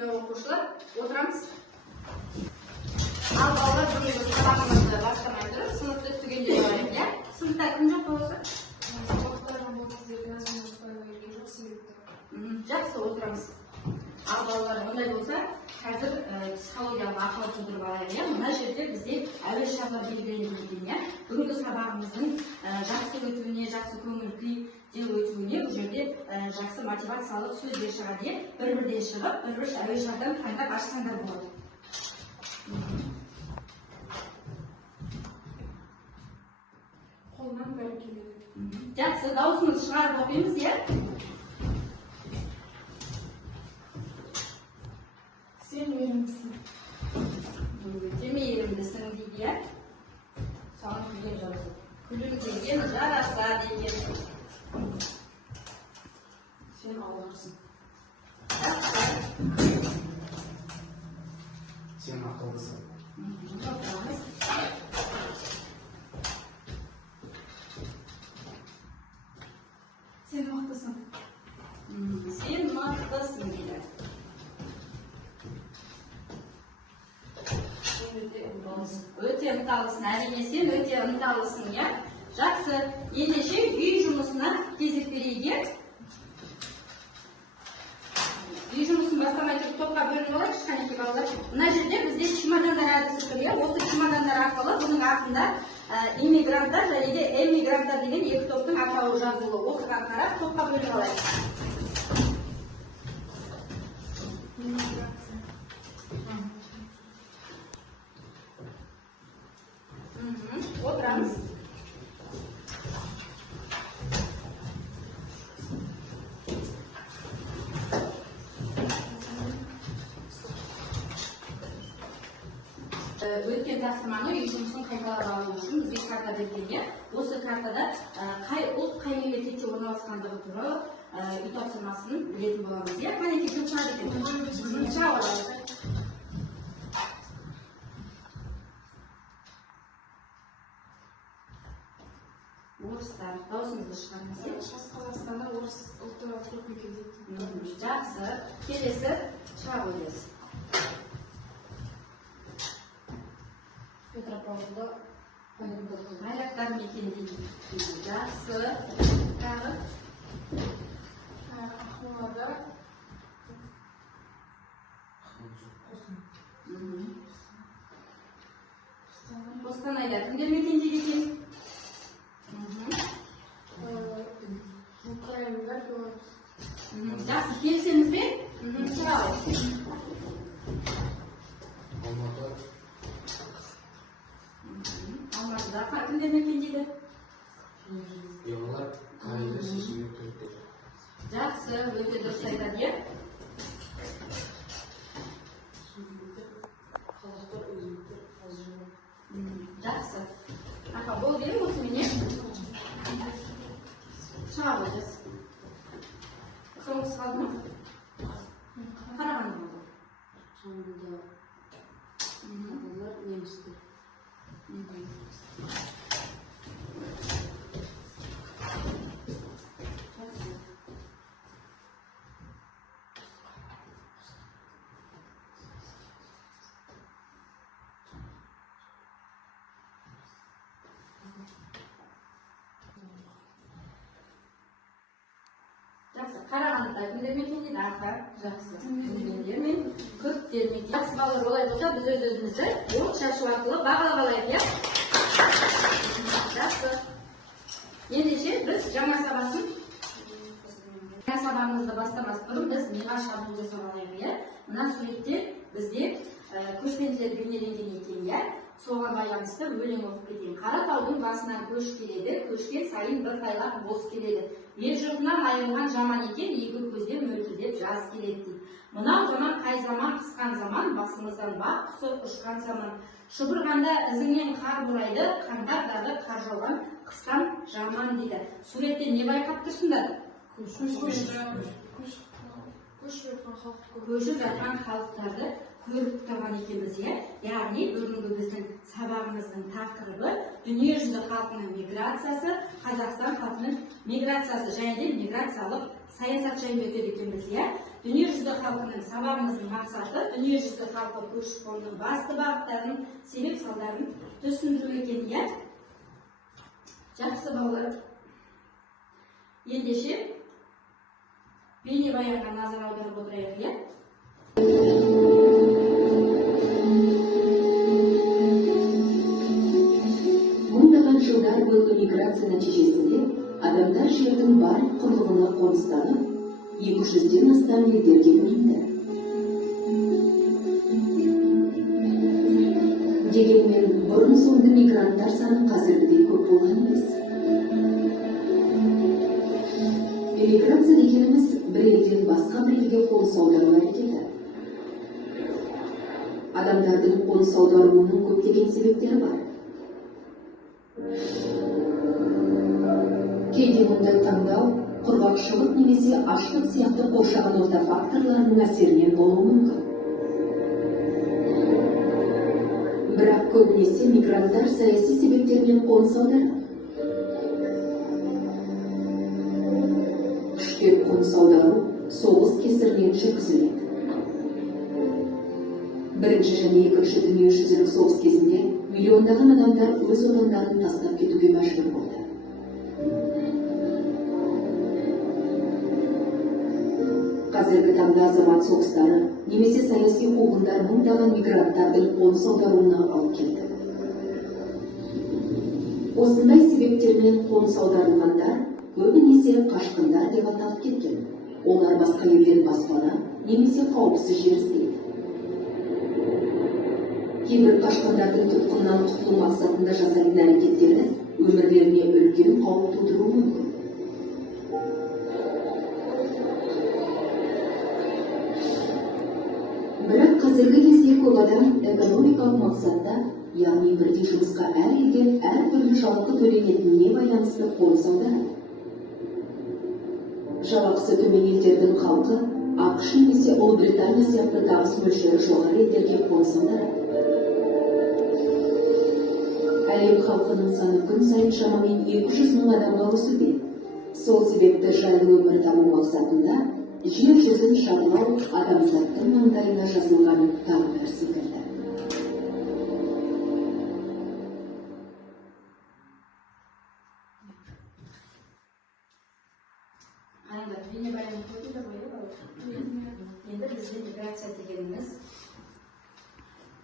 Құрметті оқушылар, отырамыз. Ал балалар, бүгінгі сабағымызды бастамай тұрып, сыныпты түгендей алайық, иә? Сыныпта кім жоқ болса? Жақсы, отырамыз. Ал балалар, ондай болса, қазір психологиялық ақыл тудырып алайық, иә? Мына жерде бізде әуе шаралар белгіленген, иә? Бүгінгі сабағымыздың жақсы өтуіне, жақсы көңіл күй өтуіне бұл жерде жақсы мотивациялық сөздер шығады, иә? Бір-бірден шығып, бір-бір әуе шардан таңдап ашсаңдар болады. Қолынан бәрі келеді. Жақсы, дауысымызды шығарып оқимыз, иә? Сен мейірімдісің. Өте мейірімдісің дейді, иә? Соны күлген жазып. Күлімдеген жараса деген. Сен алғырсың. Сен ақылдысың. Сен мықтысың. Сен мықтысың дейді. Өте ынталысың, әрине сен өте ынталысың, иә? Жақсы, ендеше үй жұмысына кезек берейік. Үй жұмысын бастамай тұрып топқа бөлініп алайық, кішкенекей балалар. Мына жерде бізде чемодандар әдісі тұр, иә? Осы чемодандар арқылы бұның артында иммигранттар және де эмигранттар деген екі топтың атауы жазулы. Осыған қарап топқа бөлініп алайық. Отырамыз. Өткен тапсырманы үй жұмысын қайталап алу үшін бізге карта берілген. Осы картада қай ұлт, қай мемлекетте орналасқандығы туралы үй тапсырмасын білетін боламыз. Иә, қанекей кім шығады екен? Шыға аламыз. Орыстар, даусыңызды шығарыңыз. Шығыс Қазақстанда орыс ұлты көп мекендейді. Жақсы, келесі шыға қойыңыз. Петропавлда Аяқтар мекендейді. Жақсы, тағы. Ақмолада Қостанайда кімдер мекендейді екен? Украинада Беларусь. Жақсы, келсеңіз бе? Шыға Алматы. Алматыда кімдер мекендейді? Олар қайда шешімге келді. Жақсы, өте дұрыс айтады, иә? Қазақтар, өзбектер, қазжылар. Жақсы. Аха, бол берем осы мене. Шыға қойыңыз. Соңғысы қалды ма? Қарағанды болды. Жамбылда адамдар немістер. Жақсы, Қарағандыда кімдер мекендейді? Аха, жақсы. Күнгендер мен күрттер мекендейді. Жақсы балалар, олай болса, біз өз-өзімізді от шашу арқылы бағалап алайық, иә? Жақсы. Ендеше біз жаңа сабағымызды бастамас бұрын біз миға шабуыл жасап алайық, иә? Мына суретте бізде көшпенділер бейнеленген екен, иә? Соған байланысты өлең оқып кетейін. Қаратаудың басынан көш келеді, көшкен сайын бір тайлақ бос келеді. Ел жұртынан айырылған жаман екен, екі көзден мөлтілдеп жаз келеді дейді. Мынау заман қай заман, қысқан заман, басымыздан бақ құсы ұшқан заман. Шұбырғанда ізіңнен қар бұрайды, қаңтардағы қар жауған қысқан жаман дейді. Суретте не байқап тұрсыңдар? Көшіп жатқан халықтарды көріп тұрған екенбіз, иә? Яғни бүгінгі біздің сабағымыздың тақырыбы дүниежүзі халқының миграциясы, Қазақстан халқының миграциясы және де миграциялық саясат жайында өтеді екенбіз, иә? дүниежүзі халқының сабағымыздың мақсаты дүниежүзі халқы көші-қонның басты бағыттарын, себеп салдарын түсіндіру екен, иә? Жақсы балалар. Ендеше бейнебаянға назар аударып отырайық, иә? Мыңдаған жылдар бойғы миграция нәтижесінде адамдар жердің барлық құрлығына қоныстанып, 200-ден астам елдерге бөлінді. Дегенмен, бұрын-соңды мигранттар саны қазіргідей көп болған емес. Эмиграция дегеніміз бір елден басқа бір елге қоныс аудару әрекеті. Адамдардың қоныс аударуының көптеген себептері бар. Кейде мұндай таңдау құрғақшылық немесе аштық сияқты қоршаған орта факторларының әсерінен болуы мүмкін. Бірақ көбінесе мигранттар саяси себептермен қоныс аударады. Күштеп қоныс аудару соғыс кесірінен жүргізіледі. Бірінші және екінші дүниежүзілік соғыс кезінде миллиондаған адамдар өз отандарын тастап кетуге мәжбүр болды. Қазіргі таңда азамат соғыстары немесе саяси қуғындар мыңдаған мигранттардың қоныс аударуына алып келді. Осындай себептермен қоныс аударылғандар көбінесе қашқындар деп аталып кеткен. Олар басқа елден баспана немесе қауіпсіз жер іздейді. Кейбір қашқындардың тұтқыннан құтылу мақсатында жасайтын әрекеттері өмірлеріне үлкен қауіп тудыруы мүмкін. Бірақ қазіргі кезде көп адам экономикалық мақсатта, яғни бірдей жұмысқа әр елге әртүрлі жалақы төленетініне байланысты қоныс аударады. Жалақысы төмен елдердің халқы ақш немесе Ұлыбритания сияқты табыс мөлшері жоғары елдерге қоныс аударады. Әлем халқының саны күн сайын шамамен 200 мың адамға өсуде. Сол себепті жайлы өмір даму мақсатында жер жүзін шарлау адамзаттың маңдайына жазылған тағдыр секілді. Енді бізде миграция дегеніміз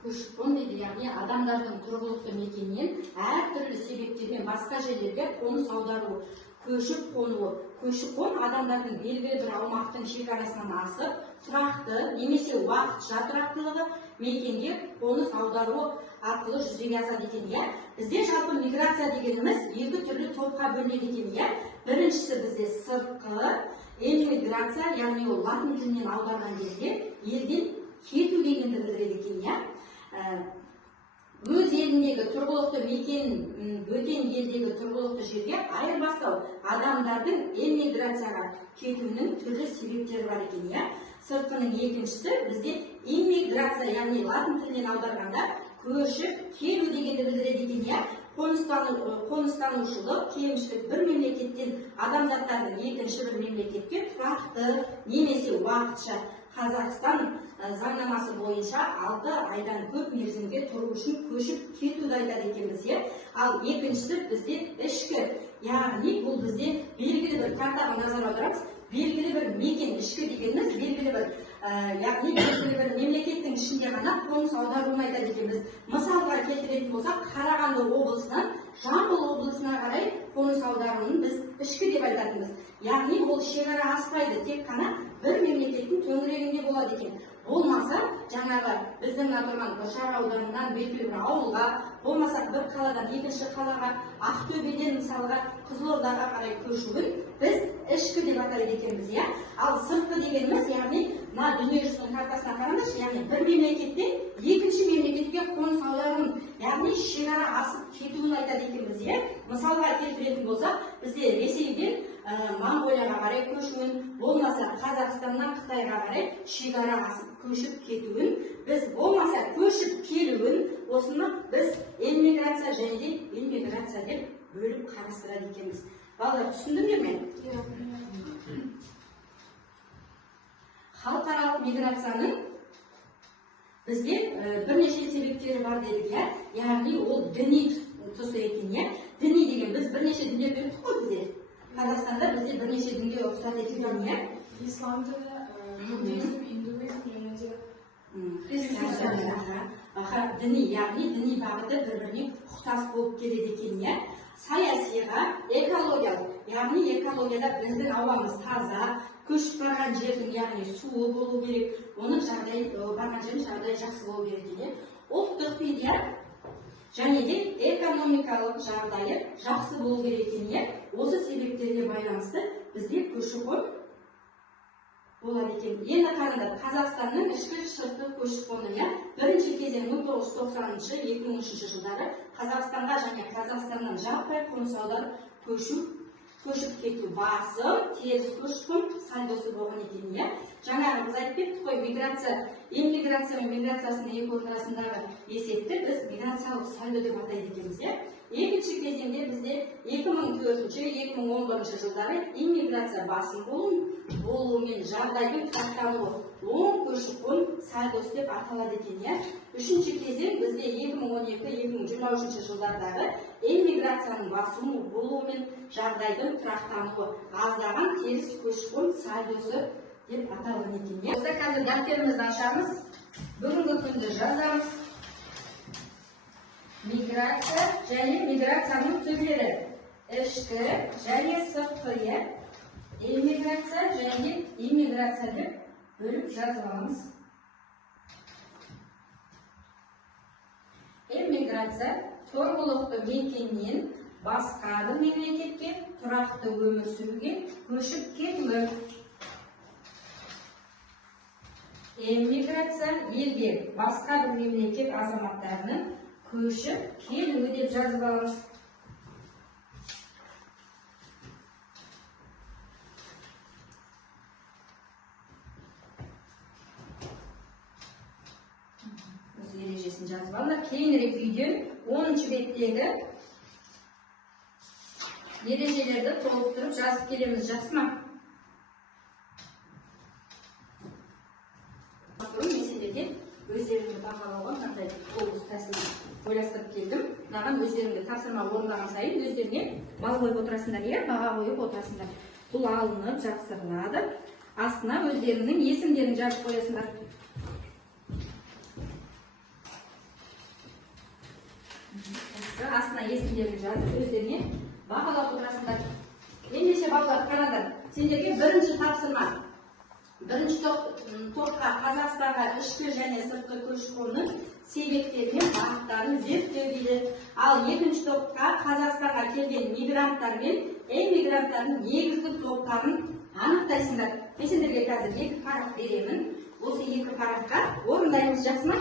көші-қон дейді, яғни адамдардың тұрғылықты мекенінен әртүрлі себептермен басқа жерлерге қоныс аудару. Көші-қон адамдардың белгілі бір аумақтың шекарасынан асып, тұрақты немесе уақытша тұрақтылығы мекенге қоныс аудару арқылы жүзеге асады екен, иә? Бізде жалпы миграция дегеніміз екі түрлі топқа бөлінеді екен, иә? Біріншісі бізде сыртқы эмиграция, яғни ол латын тілінен аударған кезде елден кету дегенді білдіреді екен, иә? Өз еліндегі тұрғылықты мекен, бөтен елдегі тұрғылықты жерге айырбастау адамдардың эмиграцияға кетуінің түрлі себептері бар екен, иә? Сыртқының екіншісі бізде иммиграция, яғни латын тілінен аударғанда көшіп келу дегенді білдіреді екен, иә? Қоныстанушылық, кемшілік бір мемлекеттен адамзаттардың екінші бір мемлекетке тұрақты немесе уақытша. Қазақстан заңнамасы бойынша 6 айдан көп мерзімге тұру үшін көшіп кетуді айтады екенбіз, иә? Ал екіншісі бізде ішкі, яғни бұл бізде белгілі бір картаға назар аударамыз, белгілі бір мекен, ішкі дегеніміз белгілі бір, яғни белгілі бір мемлекеттің ішінде ғана қоныс аударуын айтады екенбіз. Мысалға келтіретін болсақ, Қарағанды облысынан Жамбыл облысына қарай қоныс аударуын біз ішкі деп айтатынбыз. Яғни ол шекара аспайды, тек қана бір мемлекеттің төңірегінде болады екен. Болмаса, жаңағы біздің отырған Бұршақ ауданынан белгілі бір ауылға, болмаса бір қаладан екінші қалаға, Ақтөбеден мысалға Қызылордаға қарай көшуін біз ішкі деп атайды екенбіз, иә? Ал сыртқы дегеніміз, яғни мына дүниежүзінің картасына қараңызшы, яғни бір мемлекеттен екінші мемлекетке қоныс аударуын, яғни шекара асып кетуін айтады екенбіз, иә? Мысалға келтіретін болсақ, бізде Ресейден Монғолияға қарай көшуін, болмаса Қазақстаннан Қытайға қарай шекара асып көшіп кетуін, біз болмаса көшіп келуін, осыны біз эмиграция және де иммиграция деп бөліп қарастырады екенбіз. Балалар, түсіндіңдер ме? халықаралық миграцияның бізде бірнеше себептері бар дедік, иә. Яғни ол діни тұсы екен, иә. Діни деген біз бірнеше діндер бердік қой бізде. Қазақстанда бізде бірнеше дінге рұқсат етілген, иә. ислам діні, буддизм, индуизм және де діни, яғни діни бағыты бір-біріне ұқсас болып келеді екен, иә. Саясиға, экологиялық, яғни экологияда біздің ауамыз таза, көшіп барған жердің, яғни суы болу керек, оның жағдайы, барған жердің жағдайы жақсы болу керек, иә. Ұлттық педия және де экономикалық жағдайы жақсы болу керек екен, иә. Осы себептерге байланысты бізде көші-қон болады екен. Енді қараңдар, Қазақстанның ішкі сыртқы көші-қоны, иә. Бірінші кезең 1990-2013 жылдары Қазақстанға және Қазақстаннан жаппай қоныс аударып көшіп кету басым, теріс көші-қон сальдосы болған екен, иә. Жаңағы біз айтып кеттік қой, иммиграция мен миграциясының екі арасындағы есепті біз миграциялық сальдо деп атайды екенбіз, иә. Екінші кезеңде бізде 2004-2011 жылдары иммиграция басым болуымен жағдайдың тұрақтануы оң көші-қон сальдосы деп аталады екен, иә. Үшінші кезең бізде 2012-2023 жылдардағы эмиграцияның басым болуымен жағдайдың тұрақтануы аздаған теріс көші-қон сальдосы деп аталған екен, иә. Осы қазір дәптерімізді ашамыз, бүгінгі күнді жазамыз. Миграция және миграцияның түрлері. Ішкі және сыртқы, иә. Эмиграция және иммиграция деп бөліп жазыламыз. Эмиграция тұрғылықты мекеннен басқа бір мемлекетке тұрақты өмір сүруге көшіп кетуі. Эмиграция елге басқа бір мемлекет азаматтарының көшіп келуі деп жазып аламыз. Өз ережесін жазып алыңдар. Кейінірек видео 10-шы беттегі ережелерді толықтырып жазып келеміз, жақсы ма? Өздеріңді бағалауға қандай облыс тәсілін ойластырып келдім. Маған өздеріңді тапсырма орындаған сайын өздеріне бал қойып отырасыңдар, иә, баға қойып отырасыңдар. Бұл алынып жақсырылады. Астына өздеріңнің есімдерін жазып қоясыңдар. Астына есімдерін жазып өздеріне бағалап отырасыңдар. Ендеше балалар, қараңдар, сендерге бірінші тапсырма. Бірінші топқа Қазақстанға ішкі және сыртқы көші-қонның себептері мен бағыттарын зерттеу дейді. Ал екінші топқа Қазақстанға келген мигранттар мен эмигранттардың негізгі топтарын анықтайсыңдар. Мен сендерге қазір екі парақ беремін. Осы екі параққа орындаймыз, жақсы ма?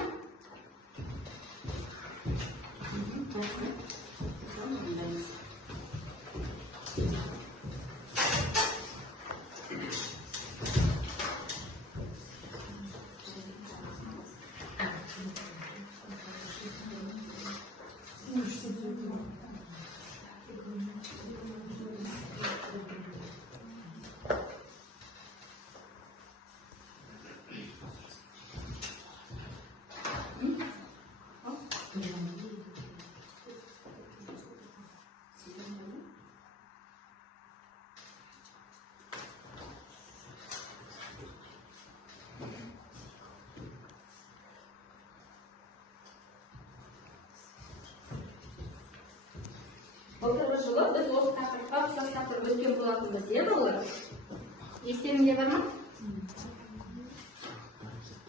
Былтырғы жылы біз осы тақырыпқа ұқсас тақырып өткен болатынбыз, иә балалар? Естеріңде бар ма?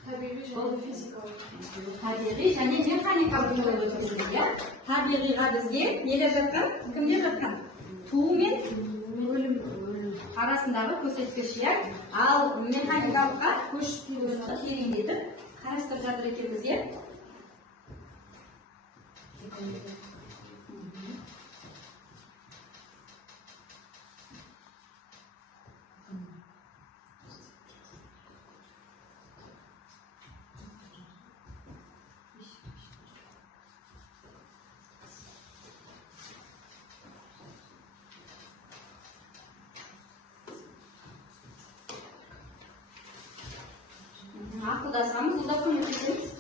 табиғи және физикалық. Табиғи және механикалық туралы өткізілді, иә? Табиғиға бізге неде жатқан? Кімде жатқан? Туу мен өлім арасындағы көрсеткіш, иә? Ал механикалыққа көшіп тереңдетіп қарастырып жатыр екенбіз, иә? udasamız, udasın ötesiniz.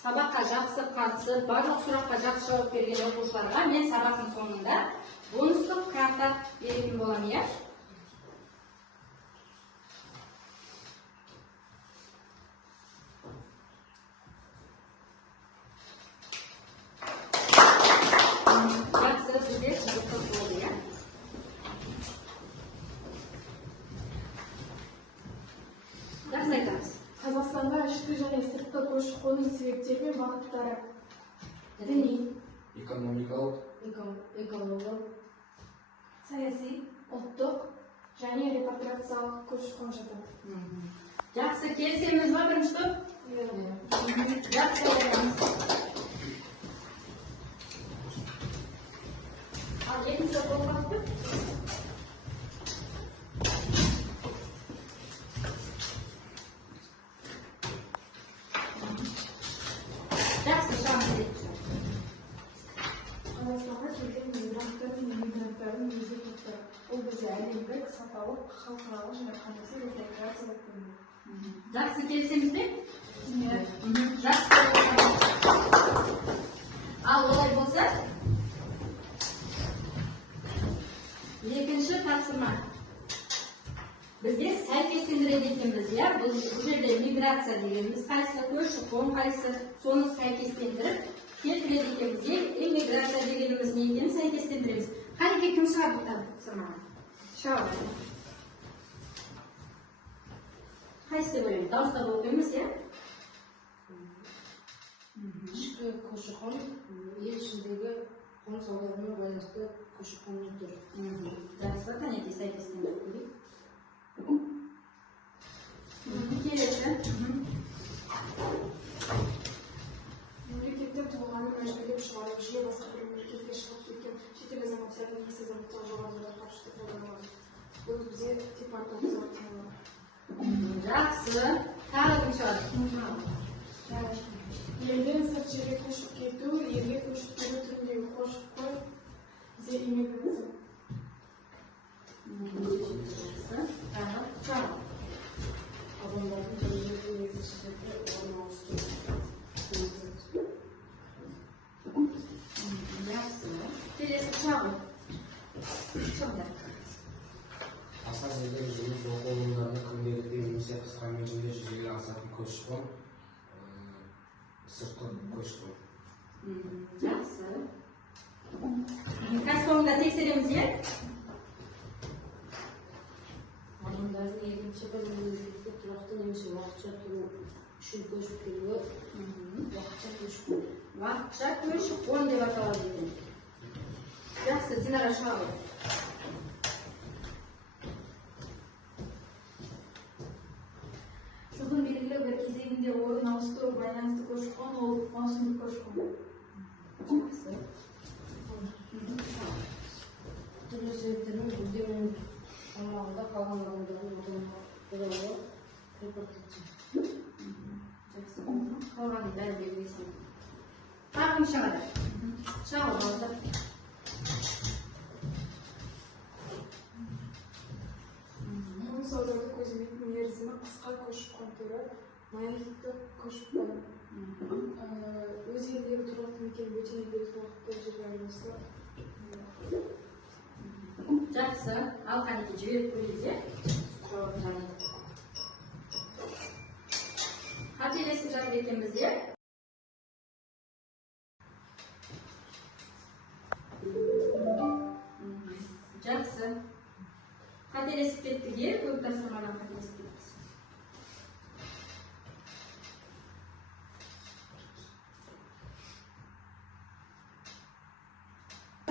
Sabaqqa жақсы қатысып, барлық сұраққа жақсы жауап берген оқушыларға мен сабақтың соңында бонустық карта беретін боламын, иә? Жақсы, сізде қызықты болды, иә? Жақсы айтамыз. Қазақстанда ішкі және сыртқы көші-қонның себептері мен бағыттары. Діни, Экономикалық, экологиялық, саяси, ұлттық және репатриациялық көші-қон жатады. Жақсы, келісеміз ба бірінші топ? Жақсы айтамыз. Ал екінші топ болып қалды? Жақсы, шамыз етті. Қазақстанға келген мигранттар мен иммигранттардың өзге топтары. Ол бізде әлемдік, сапалық, халықаралық және қандай репатриациялық бөлінеді. Жақсы, келісеміз бе? Жақсы. Ал олай болса, екінші тапсырма. Бізде сәйкестендіреді екенбіз, иә? Бұл жерде миграция дегеніміз қайсы көші-қон, қайсы соны сәйкестендіріп келтіреді екенбізде, иммиграция дегеніміз не екенін сәйкестендіреміз. Қайке кім шығарды тапсырманы? Шауыр. Қайсы деп ойлаймын? Дауыстап оқимыз, иә? Ішкі көші-қон ел ішіндегі қоныс аударуына байланысты көші-қонның түрі. Жақсы, қанекей сәйкестендіріп көрейік. Келесі. Мемлекеттер тұлғаны мәжбүрлеп шығару жүйе басқа бір мемлекетке шығып кеткен шетел азаматтардың немесе азаматтарға жоғарыда қаржы қолданылады. Бұл бізде депортациялық саналады. Жақсы. Тағы кім шығады? Елден сырт жерге көшіп кету, елге көшіп келу түріндегі көші-қон бізде иммиграция. Жақсы. Тағы шығады. Адамдардың төлемдері негізгі себепті орын ауыстыру. Жақсы. Келесі шығады. Шығады. аса жердегі жұмыс оқу орындарында күнделікті немесе қысқа мерзімде жүзеге асатын көші-қон, сыртқы көші-қон. Жақсы. Қазір соңында тексереміз, иә? Адамдардың екінші бір мемлекетке тұрақты немесе уақытша тұру үшін көшіп келуі уақытша көші-қон. Уақытша көші-қон деп аталады екен. Жақсы, Динара шығады. Жылдың белгілі бір кезеңінде орын ауыстыру байланысты көші-қон ол маусымдық көші-қон. Жақсы. Түрлі себептермен өзге мемлекет аумағында қалған адамдардың отанға оралуы репатриация. Жақсы. Қалғанын бәрі белгілесін. Тағы кім шығады? Шығады балдар. Қоныс аударуды көздемейтін мерзімі қысқа көші-қон түрі наилдік көші-қон. Өз елдегі тұрақты мекен бөтен елдегі тұрақты жерге айырмашылығы. Жақсы. Ал қанекей жіберіп көрейік, иә? Қателесіп жатыр екенбіз, иә? Жақсы. Қателесіп кеттік, иә? Көп тапсырмадан қателесіп кеттік.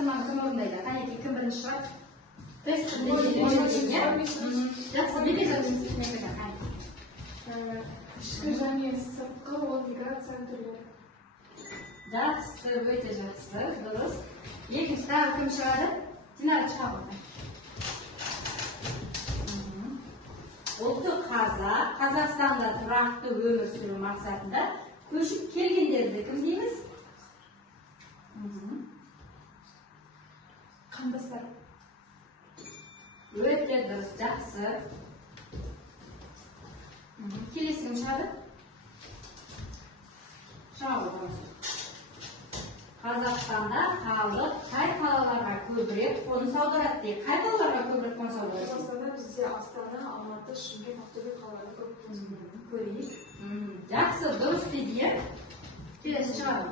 Кім орындайды? Қанекей кім бірінші шығады? Тест. Жақсы, бере жатырмыз. Ішкі және сыртқы 10 миграция түрлері. Жақсы, өте жақсы, дұрыс. Екінші тағы кім шығады? Динара шығады. Ұлты қазақ, Қазақстанда тұрақты өмір сүру мақсатында көшіп келгендерді кім дейміз? Қандастар. Өте дұрыс, жақсы. Келесі кім шығады? Шығады. Қазақстанда халық қай қалаларға көбірек қоныс аударады дейді. Қай қалаларға көбірек қоныс аударады? Қазақстанда бізде Астана, Алматы, Шымкент, Ақтөбе қалалары көп Көрейік. Жақсы, дұрыс дейді. Келесі шығады.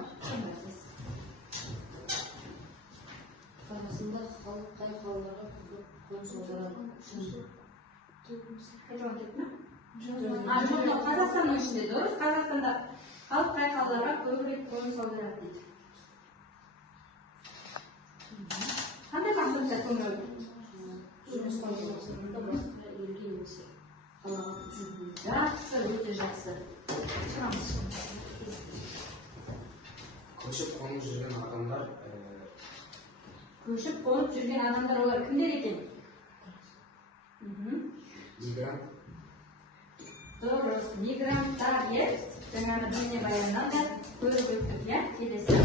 Қазақстанда халық қай қалаларға көбірек қоныс аударады? Қазақстанның ішінде дұрыс. Қазақстанда халық қай қалаларға көбірек қоныс аударады дейді. Қандай мақсатта көңіл? Жұмысқа барғанда басқа елге немесе қалаға көшіп. Жақсы, өте жақсы. Шығамыз. Көшіп қонып жүрген адамдар Көшіп қонып жүрген адамдар олар кімдер екен? мигрант. Дұрыс, мигранттар жаңағы бейнебаяннан көріп өттік. Келесі.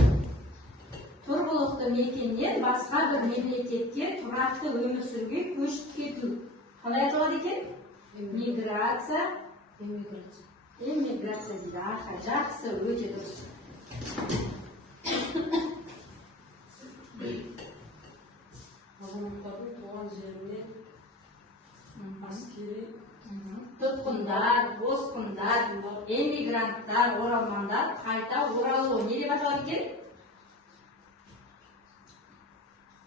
Тұрғылықты мекеннен басқа бір мемлекетке тұрақты өмір сүруге көшіп кету. Қалай аталады екен? Миграция. Эмиграция дейді. Жақсы, өте дұрыс. Азаматтардың туған жеріне әскери Тұтқындар, босқындар, эмигранттар, оралмандар қайта оралуы не деп аталады екен?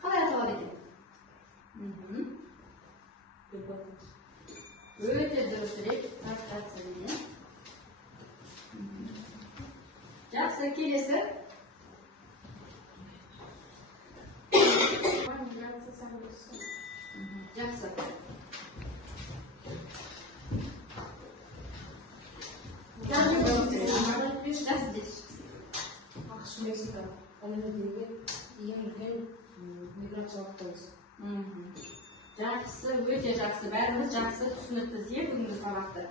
Қалай аталады екен? Өте дұрыс репатриация дейді. Жақсы, келесі. Миграция сәңгісі. Жақсы. Жақсы дейді. ақш мексика әлемдегі ең үлкен миграциялық қоныс. Жақсы, өте жақсы. Бәріміз жақсы түсінікті бүгінгі сабақты.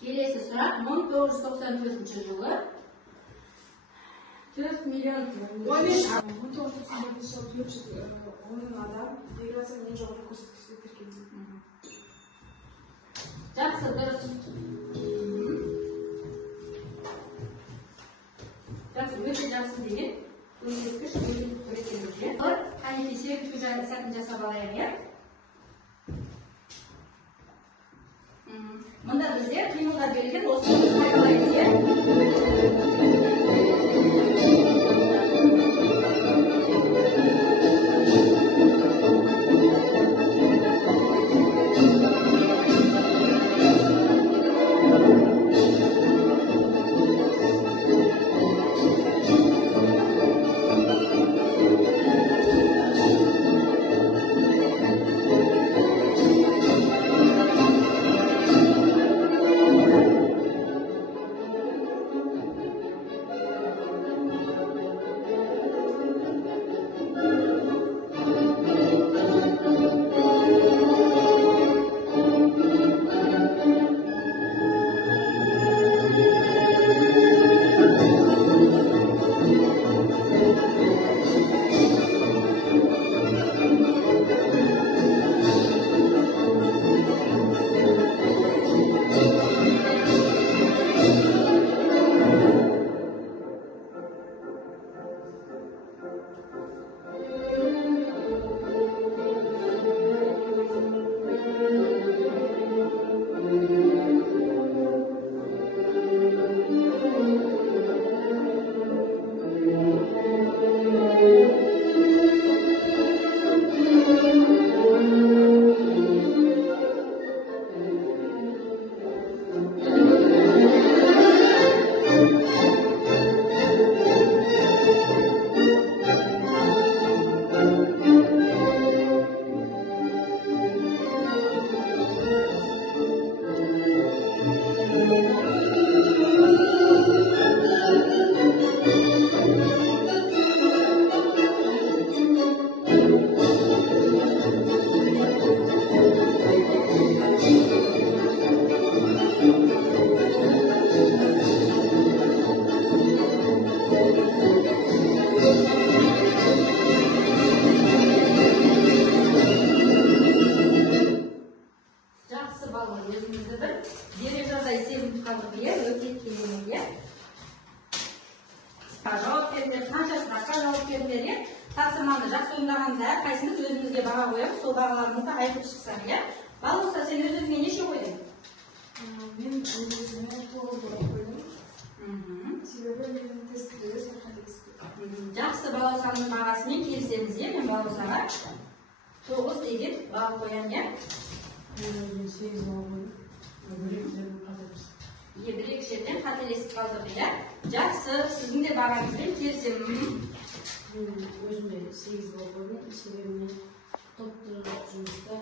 Келесі сұрақ 1994 жылы 4 миллион 1991 жылы 410 адам миграцияның ең жоғары көрсеткіші тіркелді. Жақсы, дұрыс. Жақсы, өте жақсы деген көрсеткіш өте. Қанекей серіктік сәтін жасап алайық. Мұнда бізде қимылдар берілген, осы келіп қалдық, иә, өте керемет, иә. Жауап беріңдер, қанша сұраққа жауап беріңдер, иә. Тапсырманы жақсы орындағанымызда әрқайсымыз өзімізге баға қоямыз, сол бағаларымызды айтып шықсақ, иә. Балуса, сен өз-өзіңе неше қойдың? Мен өз-өзіме 9 қойдым. Себебі менің тестілігі сол қателеспейді. Жақсы, Балаусаның бағасымен келісеміз, иә, мен Балаусаға 9 деген баға қоямын, иә. Мен өзіме 8 баға қойдым. Бір-екі жерден қателесіп қалдық, иә. Жақсы, сіздің де бағаңызбен келісемін. Мен өзіме 8 баға қойдым, себебі мен топты жұмыста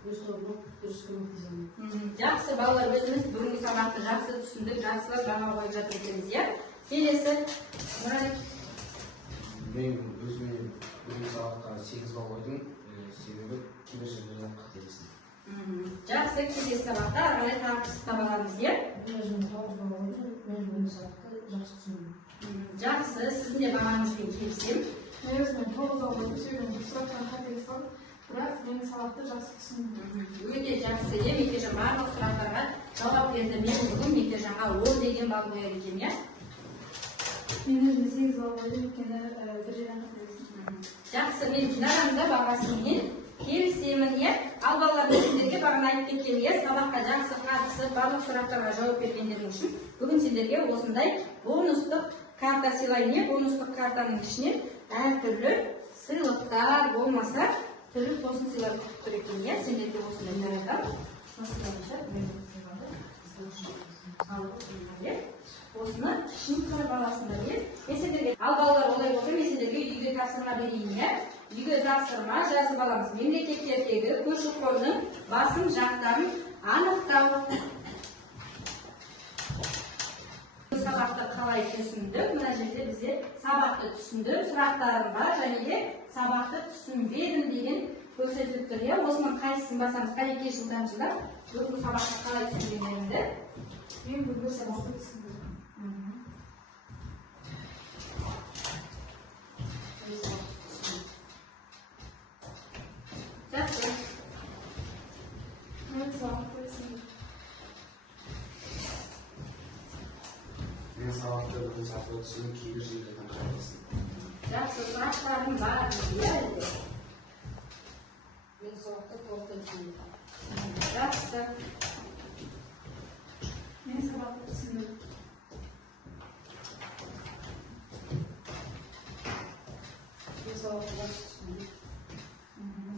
өз тобыма дұрыс көмектесемін. Жақсы, балалар, өзіміз бүгінгі сабақты жақсы түсіндік, жақсылап баға қойып жатыр екенбіз, иә. Келесі, Нұрай. Мен өзіме бүгінгі сабаққа 8 балл қойдым, себебі кейбір жерлерден қателестім. Жақсы, келесі сабақта ары қарай тағы пысықтап аламыз, иә. Мен өзіме 9 баға қойдым, мен бүгінгі сабақты жақсы түсіндім. Жақсы, сіздің де бағаңызбен келісемін. Мен өзіме 9 қойдым, себебі сұрақтан қателестім, бірақ менің сабақты жақсы түсіндім. Өте жақсы, иә. Мекежан барлық сұрақтарға жауап берді. Мен бүгін Мекежанға 10 деген балл қояр екем, иә. Мен өзіме 8 балл қойдым, өйткені бір жерден қателестім. Жақсы, мен Динараның да бағасымен келісемін, иә. Ал балалар, сендерге бағана айтып кеткен, иә, сабаққа жақсы қатысып, барлық сұрақтарға жауап бергендерің үшін бүгін сендерге осындай бонустық карта сыйлаймын, иә. Бонустық картаның ішінен әртүрлі сыйлықтар болмаса түрлі тосын сыйлар күтіп тұр екен, иә. Сендерге осындай жаратам. Осыны шын қарап аласыңдар, иә. Ал балалар, олай болса, мен сендерге үйге тапсырма берейін, иә. Үйге тапсырма жазып аламыз. Мемлекеттердегі көші-қонның басым жақтарын анықтау. Сабақты қалай түсінді? Мына жерде бізде сабақты түсінді, сұрақтарым бар, және де сабақты түсінбедім деген көрсетіліп тұр, иә. Осының қайсысын басамыз, қайеке жылдан жылдап бүгінгі сабақты қалай түсінгендеріңді? Мен бүгінгі сабақты түсіндім. Жақсы. Мен сабақты түсіндім. Мен сабақты бүгін сабақты түсіндім, кейбір жерлерден қателестім. Жақсы, сұрақтарым бар, иә. Мен сабақты толықтай түсіндім. Жақсы. Мен сабақты түсіндім. Мен сабақты жақсы түсіндім.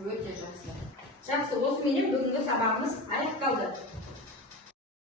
Өте жақсы. Жақсы, осыменен бүгінгі сабағымыз аяқталды.